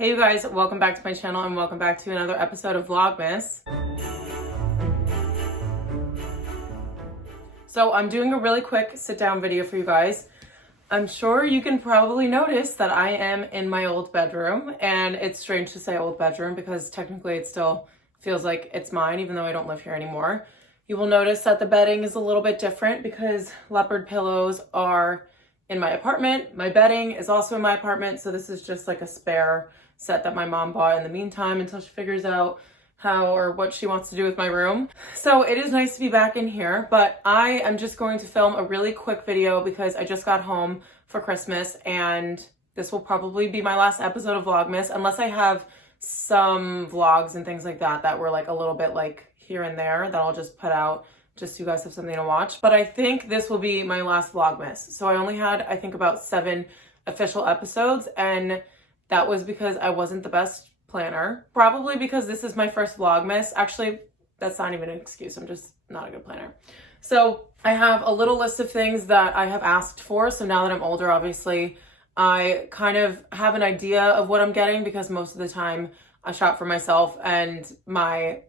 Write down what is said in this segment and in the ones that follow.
Hey you guys, welcome back to my channel and welcome back to another episode of Vlogmas. So I'm doing a really quick sit down video for you guys. I'm sure you can probably notice that I am in my old bedroom, and it's strange to say old bedroom because technically it still feels like it's mine even though I don't live here anymore. You will notice that the bedding is a little bit different because leopard pillows are in my apartment. My bedding is also in my apartment, so this is just like a spare set that my mom bought in the meantime until she figures out how or what she wants to do with my room. So it is nice to be back in here, but I am just going to film a really quick video because I just got home for Christmas and this will probably be my last episode of Vlogmas unless I have some vlogs and things like that that were like a little bit like here and there that I'll just put out just so you guys have something to watch. But I think this will be my last Vlogmas. So I only had, I think, about 7 official episodes, and that was because I wasn't the best planner. Probably because this is my first Vlogmas. Actually, that's not even an excuse. I'm just not a good planner. So I have a little list of things that I have asked for. So now that I'm older, obviously, I kind of have an idea of what I'm getting because most of the time I shop for myself and my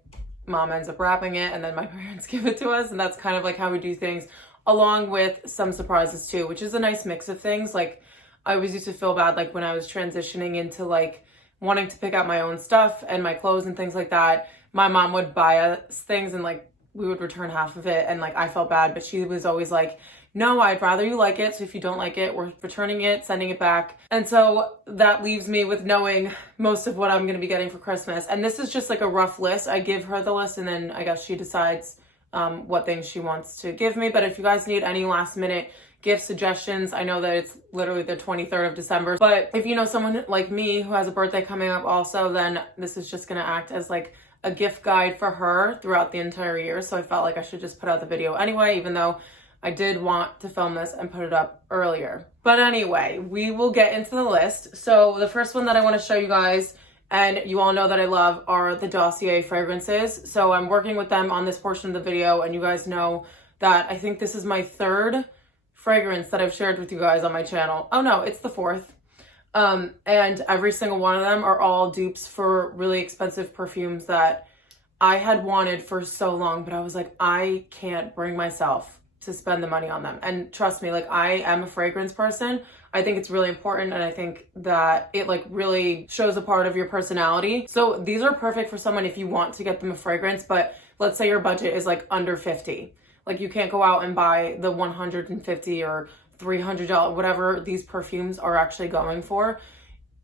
mom ends up wrapping it and then my parents give it to us. And that's kind of like how we do things, along with some surprises too, which is a nice mix of things. Like I always used to feel bad like when I was transitioning into like wanting to pick out my own stuff and my clothes and things like that. My mom would buy us things and like we would return half of it and like I felt bad, but she was always like, no, I'd rather you like it. So if you don't like it, we're returning it, sending it back. And so that leaves me with knowing most of what I'm going to be getting for Christmas. And this is just like a rough list. I give her the list and then I guess she decides what things she wants to give me. But if you guys need any last minute gift suggestions, I know that it's literally the 23rd of December. But if you know someone like me who has a birthday coming up also, then this is just going to act as like a gift guide for her throughout the entire year. So I felt like I should just put out the video anyway, even though I did want to film this and put it up earlier. But anyway, we will get into the list. So the first one that I want to show you guys, and you all know that I love, are the Dossier fragrances. So I'm working with them on this portion of the video, and you guys know that I think this is my 3rd fragrance that I've shared with you guys on my channel. Oh no, it's the 4th. And every single one of them are all dupes for really expensive perfumes that I had wanted for so long, but I was like, I can't bring myself to spend the money on them. And trust me, like I am a fragrance person. I think it's really important, and I think that it like really shows a part of your personality. So these are perfect for someone if you want to get them a fragrance, but let's say your budget is like under 50. Like you can't go out and buy the $150 or $300, whatever these perfumes are actually going for.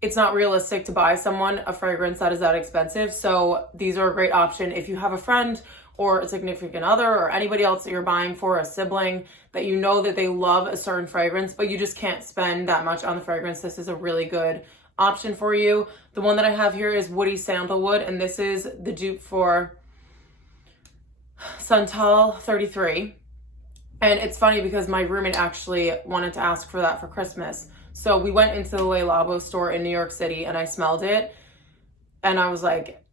It's not realistic to buy someone a fragrance that is that expensive. So these are a great option if you have a friend or a significant other or anybody else that you're buying for, a sibling, that you know that they love a certain fragrance, but you just can't spend that much on the fragrance. This is a really good option for you. The one that I have here is Woody Sandalwood, and this is the dupe for Santal 33. And it's funny because my roommate actually wanted to ask for that for Christmas. So we went into the Le Labo store in New York City and I smelled it and I was like,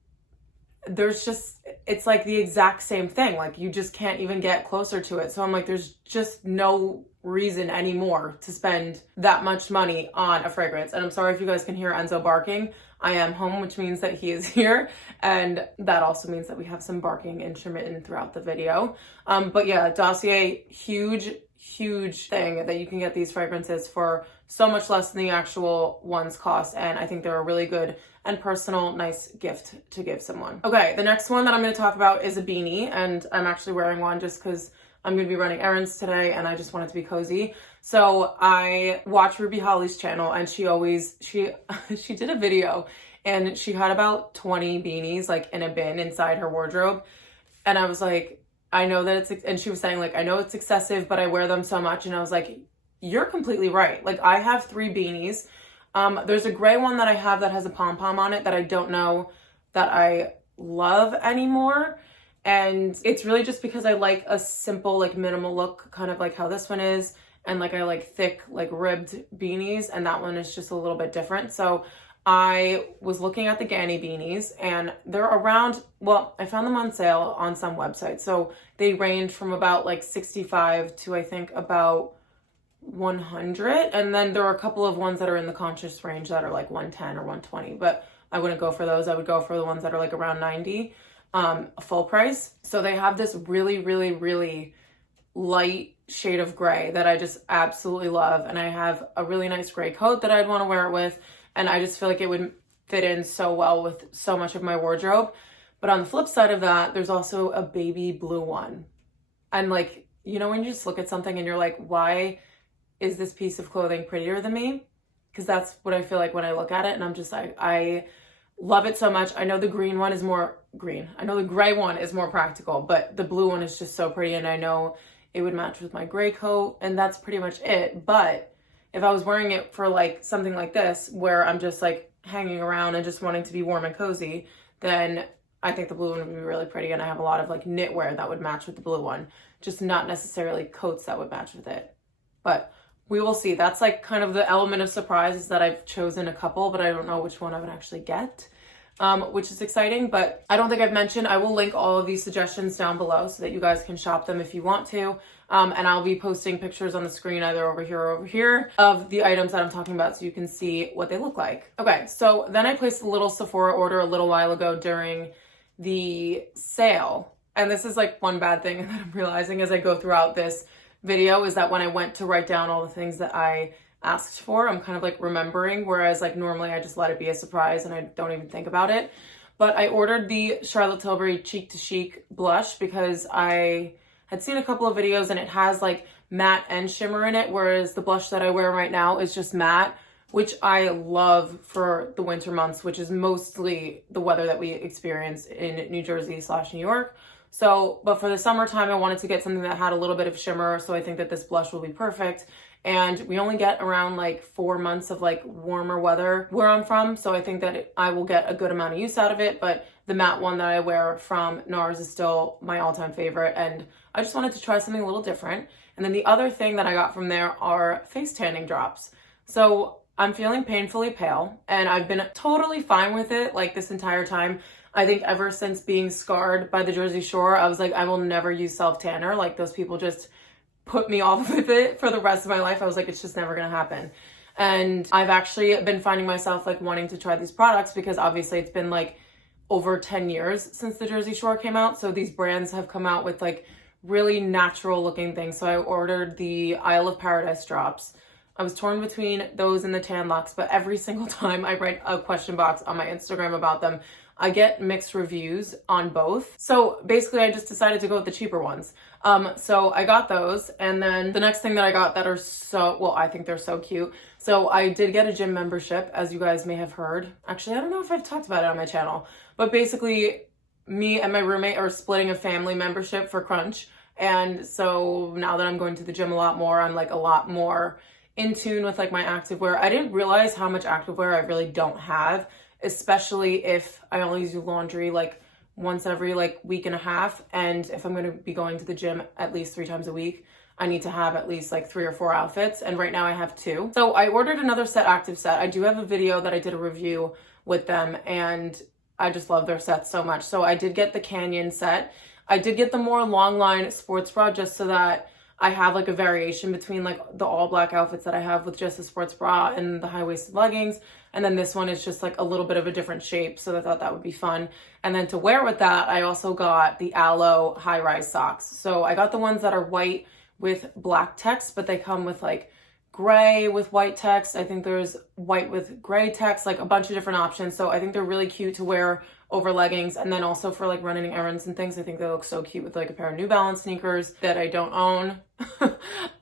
it's like the exact same thing. Like you just can't even get closer to it. So I'm like, there's just no reason anymore to spend that much money on a fragrance. And I'm sorry if you guys can hear Enzo barking. I am home, which means that he is here. And that also means that we have some barking intermittent throughout the video. But yeah, Dossier, huge thing that you can get these fragrances for so much less than the actual ones cost. And I think they're a really good and personal, nice gift to give someone. Okay, the next one that I'm going to talk about is a beanie, and I'm actually wearing one just because I'm going to be running errands today and I just want it to be cozy. So I watch Ruby Holly's channel, and she did a video and she had about 20 beanies like in a bin inside her wardrobe. And I was like, I know that and she was saying like, I know it's excessive, but I wear them so much. And I was like, you're completely right. Like I have 3 beanies. There's a gray one that I have that has a pom-pom on it that I don't know that I love anymore. And it's really just because I like a simple, like minimal look, kind of like how this one is. And like, I like thick, like ribbed beanies. And that one is just a little bit different. So I was looking at the Ganni beanies and they're around, well, I found them on sale on some websites. So they range from about like 65 to I think about 100, and then there are a couple of ones that are in the conscious range that are like 110 or 120, but I wouldn't go for those. I would go for the ones that are like around 90, full price. So they have this really, really, really light shade of gray that I just absolutely love, and I have a really nice gray coat that I'd want to wear it with, and I just feel like it would fit in so well with so much of my wardrobe. But on the flip side of that, there's also a baby blue one. And like, you know, when you just look at something and you're like, why is this piece of clothing prettier than me? Because that's what I feel like when I look at it, and I'm just like, I love it so much. I know the green one is more green. I know the gray one is more practical, but the blue one is just so pretty, and I know it would match with my gray coat, and that's pretty much it. But if I was wearing it for like something like this, where I'm just like hanging around and just wanting to be warm and cozy, then I think the blue one would be really pretty, and I have a lot of like knitwear that would match with the blue one, just not necessarily coats that would match with it. But we will see. That's like kind of the element of surprise, is that I've chosen a couple, but I don't know which one I would actually get, which is exciting. But I don't think I've mentioned, I will link all of these suggestions down below so that you guys can shop them if you want to. And I'll be posting pictures on the screen either over here or over here of the items that I'm talking about, so you can see what they look like. Okay, so then I placed a little Sephora order a little while ago during the sale. And this is like one bad thing that I'm realizing as I go throughout this video, is that when I went to write down all the things that I asked for, I'm kind of like remembering, whereas like normally I just let it be a surprise and I don't even think about it. But I ordered the Charlotte Tilbury Cheek to Chic blush because I had seen a couple of videos and it has like matte and shimmer in it, whereas the blush that I wear right now is just matte, which I love for the winter months, which is mostly the weather that we experience in New Jersey / New York. So, but for the summertime, I wanted to get something that had a little bit of shimmer, so I think that this blush will be perfect. And we only get around like 4 months of like warmer weather where I'm from, so I think that I will get a good amount of use out of it. But the matte one that I wear from NARS is still my all-time favorite, and I just wanted to try something a little different. And then the other thing that I got from there are face tanning drops. So I'm feeling painfully pale, and I've been totally fine with it like this entire time. I think ever since being scarred by the Jersey Shore, I was like, I will never use self-tanner. Like, those people just put me off with it for the rest of my life. I was like, it's just never gonna happen. And I've actually been finding myself like wanting to try these products, because obviously it's been like over 10 years since the Jersey Shore came out. So these brands have come out with like really natural looking things. So I ordered the Isle of Paradise drops. I was torn between those and the Tan Lux, but every single time I write a question box on my Instagram about them, I get mixed reviews on both. So basically I just decided to go with the cheaper ones. So I got those, and then the next thing that I got that are so, well, I think they're so cute. So I did get a gym membership, as you guys may have heard. Actually, I don't know if I've talked about it on my channel, but basically me and my roommate are splitting a family membership for Crunch. And so now that I'm going to the gym a lot more, I'm like a lot more in tune with like my activewear. I didn't realize how much activewear I really don't have, especially if I only do laundry like once every like week and a half. And if I'm going to be going to the gym at least 3 times a week, I need to have at least like 3 or 4 outfits. And right now I have 2. So I ordered another Set Active set. I do have a video that I did a review with them, and I just love their sets so much. So I did get the Canyon set. I did get the more long line sports bra, just so that I have like a variation between like the all black outfits that I have with just a sports bra and the high-waisted leggings. And then this one is just like a little bit of a different shape, so I thought that would be fun. And then to wear with that, I also got the Aloe high-rise socks. So I got the ones that are white with black text, but they come with like gray with white text. I think there's white with gray text, like a bunch of different options. So I think they're really cute to wear over leggings. And then also for like running errands and things, I think they look so cute with like a pair of New Balance sneakers that I don't own.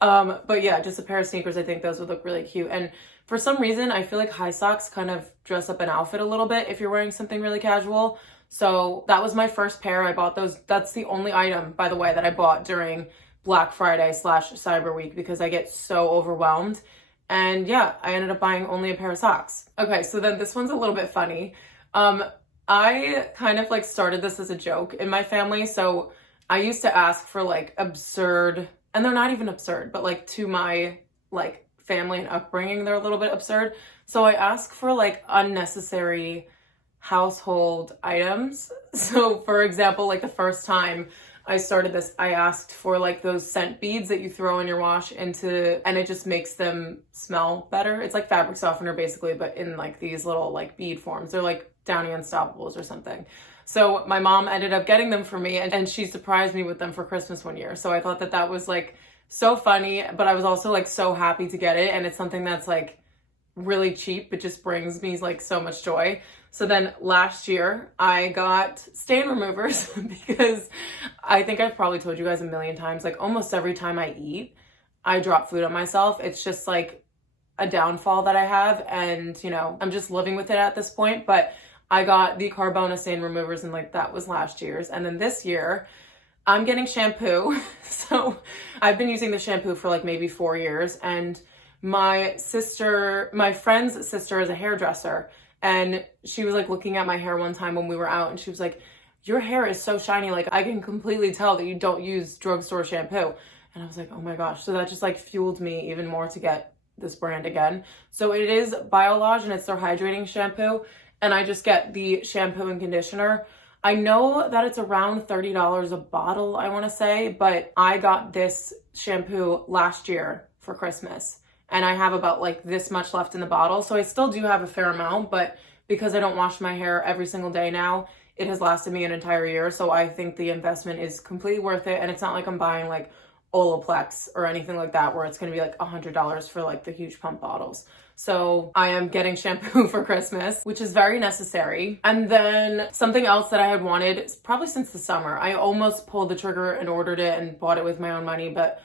But yeah, just a pair of sneakers. I think those would look really cute. And for some reason, I feel like high socks kind of dress up an outfit a little bit if you're wearing something really casual. So that was my first pair. I bought those. That's the only item, by the way, that I bought during Black Friday / Cyber Week, because I get so overwhelmed. And yeah, I ended up buying only a pair of socks. Okay, so then this one's a little bit funny. I kind of like started this as a joke in my family. So I used to ask for like absurd, and they're not even absurd, but like to my like family and upbringing, they're a little bit absurd. So I ask for like unnecessary household items. So for example, like the first time I started this. I asked for like those scent beads that you throw in your wash into, and it just makes them smell better. It's like fabric softener basically, but in like these little like bead forms. They're like Downy Unstoppables or something. So my mom ended up getting them for me, and she surprised me with them for Christmas one year. So I thought that was like so funny, but I was also like so happy to get it. And it's something that's like really cheap. It just brings me like so much joy. So then last year I got stain removers because I think I've probably told you guys a million times, like almost every time I eat, I drop food on myself. It's just like a downfall that I have, and you know, I'm just living with it at this point. But I got the Carbona stain removers, and like that was last year's. And then this year I'm getting shampoo. So I've been using the shampoo for like maybe 4 years, and my friend's sister is a hairdresser, and she was like looking at my hair one time when we were out, and she was like, your hair is so shiny, like I can completely tell that you don't use drugstore shampoo. And I was like, oh my gosh. So that just like fueled me even more to get this brand again. So it is Biolage, and it's their hydrating shampoo, and I just get the shampoo and conditioner. I know that it's around $30 a bottle, I want to say, but I got this shampoo last year for Christmas, and I have about like this much left in the bottle. So I still do have a fair amount, but because I don't wash my hair every single day now, it has lasted me an entire year. So I think the investment is completely worth it. And it's not like I'm buying like Olaplex or anything like that, where it's going to be like $100 for like the huge pump bottles. So I am getting shampoo for Christmas, which is very necessary. And then something else that I had wanted probably since the summer, I almost pulled the trigger and ordered it and bought it with my own money, but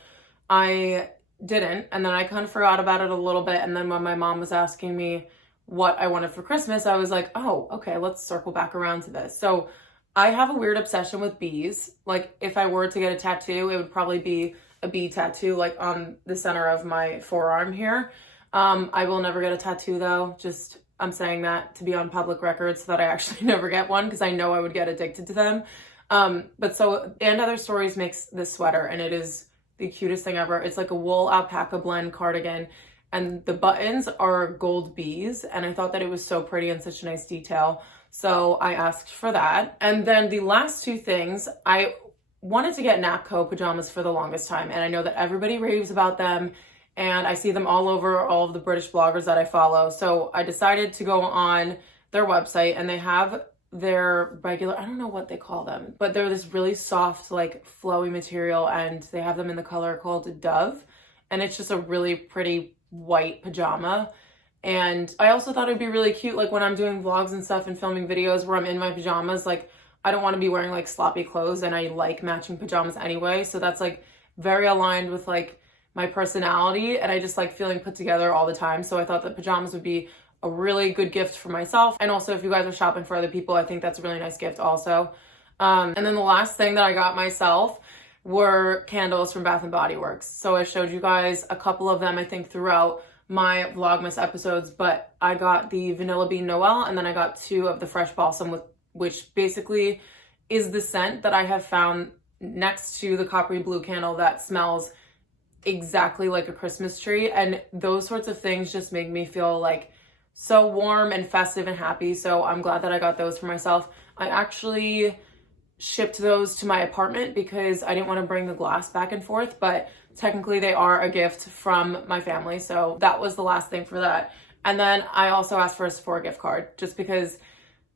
I didn't. And then I kind of forgot about it a little bit. And then when my mom was asking me what I wanted for Christmas, I was like, oh, okay, let's circle back around to this. So I have a weird obsession with bees. Like if I were to get a tattoo, it would probably be a bee tattoo, like on the center of my forearm here. I will never get a tattoo though. Just, I'm saying that to be on public record so that I actually never get one, because I know I would get addicted to them. But so And Other Stories makes this sweater, and it is the cutest thing ever. It's like a wool alpaca blend cardigan, and the buttons are gold bees, and I thought that it was so pretty and such a nice detail. So I asked for that. And then the last two things, I wanted to get Napco pajamas for the longest time, and I know that everybody raves about them, and I see them all over all of the British bloggers that I follow. So I decided to go on their website, and they have their regular, I don't know what they call them, but they're this really soft, like flowy material, and they have them in the color called Dove, and it's just a really pretty white pajama. And I also thought it'd be really cute, like when I'm doing vlogs and stuff and filming videos where I'm in my pajamas, like I don't want to be wearing like sloppy clothes, and I like matching pajamas anyway. So that's like very aligned with like my personality, and I just like feeling put together all the time. So I thought that pajamas would be a really good gift for myself. And also if you guys are shopping for other people, I think that's a really nice gift also. And then the last thing that I got myself were candles from Bath & Body Works. So I showed you guys a couple of them, I think, throughout my Vlogmas episodes, but I got the Vanilla Bean Noel, and then I got 2 of the Fresh Balsam, which basically is the scent that I have found next to the coppery blue candle that smells exactly like a Christmas tree. And those sorts of things just make me feel like so warm and festive and happy. So I'm glad that I got those for myself. I actually shipped those to my apartment because I didn't want to bring the glass back and forth, but technically they are a gift from my family. So that was the last thing for that. And then I also asked for a Sephora gift card, just because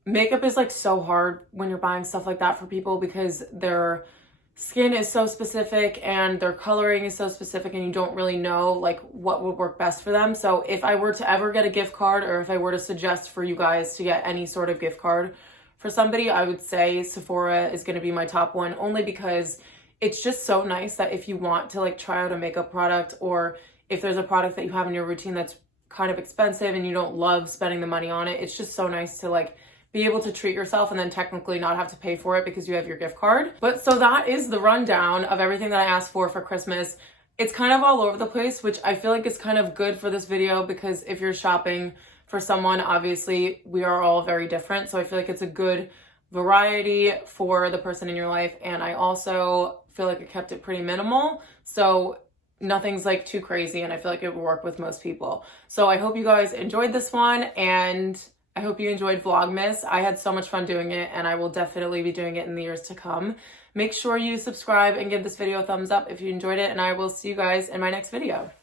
makeup is like so hard when you're buying stuff like that for people, because their skin is so specific and their coloring is so specific, and you don't really know like what would work best for them. So if I were to ever get a gift card, or if I were to suggest for you guys to get any sort of gift card for somebody, I would say Sephora is going to be my top one, only because it's just so nice that if you want to like try out a makeup product, or if there's a product that you have in your routine that's kind of expensive and you don't love spending the money on it, it's just so nice to like be able to treat yourself and then technically not have to pay for it because you have your gift card. But so that is the rundown of everything that I asked for Christmas. It's kind of all over the place, which I feel like is kind of good for this video, because if you're shopping for someone, obviously we are all very different. So I feel like it's a good variety for the person in your life. And I also feel like I kept it pretty minimal. So nothing's like too crazy, and I feel like it would work with most people. So I hope you guys enjoyed this one, and I hope you enjoyed Vlogmas. I had so much fun doing it, and I will definitely be doing it in the years to come. Make sure you subscribe and give this video a thumbs up if you enjoyed it, and I will see you guys in my next video.